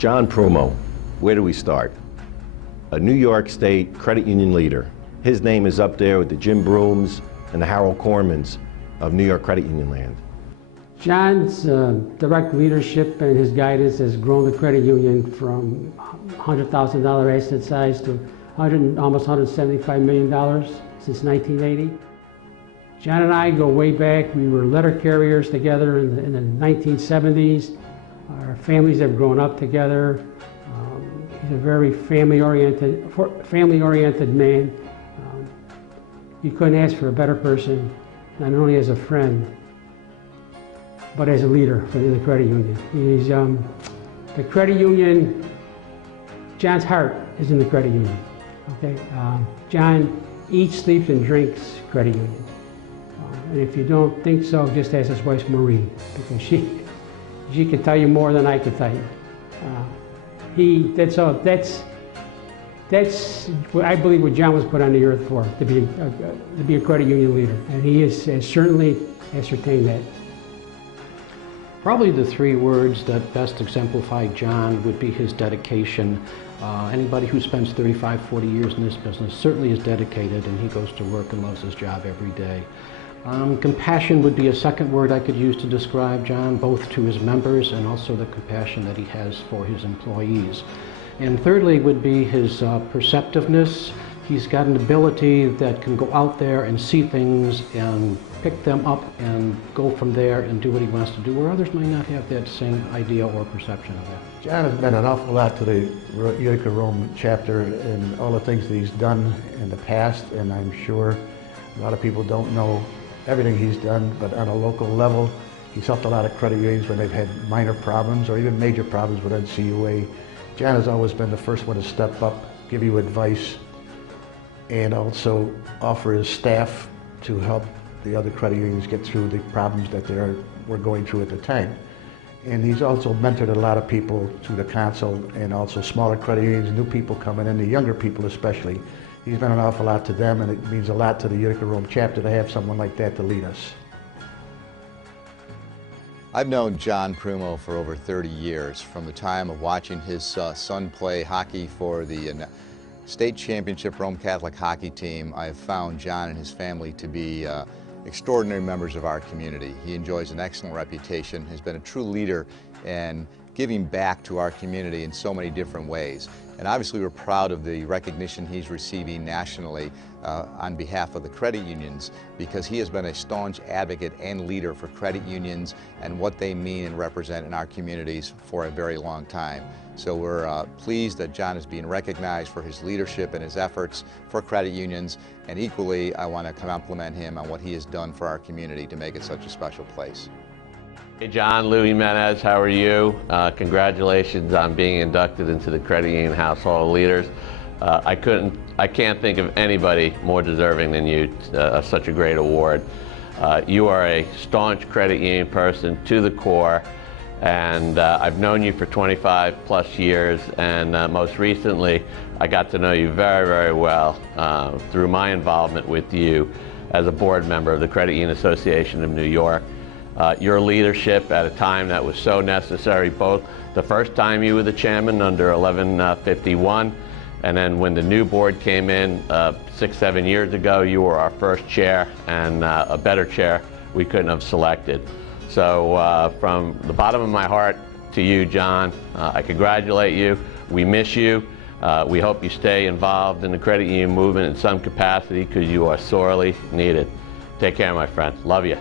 John Prumo, where do we start? A New York State credit union leader. His name is up there with the Jim Brooms and the Harold Cormans of New York credit union land. John's direct leadership and his guidance has grown the credit union from $100,000 asset size to almost $175 million since 1980. John and I go way back. We were letter carriers together in the 1970s. Our families have grown up together. He's a very family-oriented man. You couldn't ask for a better person, not only as a friend, but as a leader for the credit union. He's the credit union. John's heart is in the credit union. Okay, John eats, sleeps, and drinks credit union. And if you don't think so, just ask his wife Maureen, because she can tell you more than I can tell you. That's what I believe what John was put on the earth for, to be a credit union leader, and he has certainly ascertained that. Probably the three words that best exemplify John would be his dedication. Anybody who spends 35, 40 years in this business certainly is dedicated, and he goes to work and loves his job every day. Compassion would be a second word I could use to describe John, both to his members and also the compassion that he has for his employees. And thirdly would be his perceptiveness. He's got an ability that can go out there and see things and pick them up and go from there and do what he wants to do, where others might not have that same idea or perception of that. John has meant an awful lot to the Utica Rome chapter and all the things that he's done in the past, and I'm sure a lot of people don't know everything he's done, but on a local level, he's helped a lot of credit unions when they've had minor problems or even major problems with NCUA. John has always been the first one to step up, give you advice, and also offer his staff to help the other credit unions get through the problems that we're going through at the time. And he's also mentored a lot of people through the council and also smaller credit unions, new people coming in, the younger people especially. He's been an awful lot to them, and it means a lot to the Utica Rome chapter to have someone like that to lead us. I've known John Prumo for over 30 years, from the time of watching his son play hockey for the state championship Rome Catholic hockey team. I have found John and his family to be extraordinary members of our community. He enjoys an excellent reputation, has been a true leader and giving back to our community in so many different ways. And obviously we're proud of the recognition he's receiving nationally on behalf of the credit unions, because he has been a staunch advocate and leader for credit unions and what they mean and represent in our communities for a very long time. So we're pleased that John is being recognized for his leadership and his efforts for credit unions, and equally I want to compliment him on what he has done for our community to make it such a special place. Hey John, Louis Menez, how are you? Congratulations on being inducted into the Credit Union Household of Leaders. I can't think of anybody more deserving than you of such a great award. You are a staunch credit union person to the core, and I've known you for 25 plus years, and most recently I got to know you very, very well through my involvement with you as a board member of the Credit Union Association of New York. Your leadership at a time that was so necessary, both the first time you were the chairman under 1151, and then when the new board came in 6, 7 years ago, you were our first chair, and a better chair we couldn't have selected. So from the bottom of my heart to you, John, I congratulate you. We miss you. We hope you stay involved in the credit union movement in some capacity, because you are sorely needed. Take care, my friend. Love you.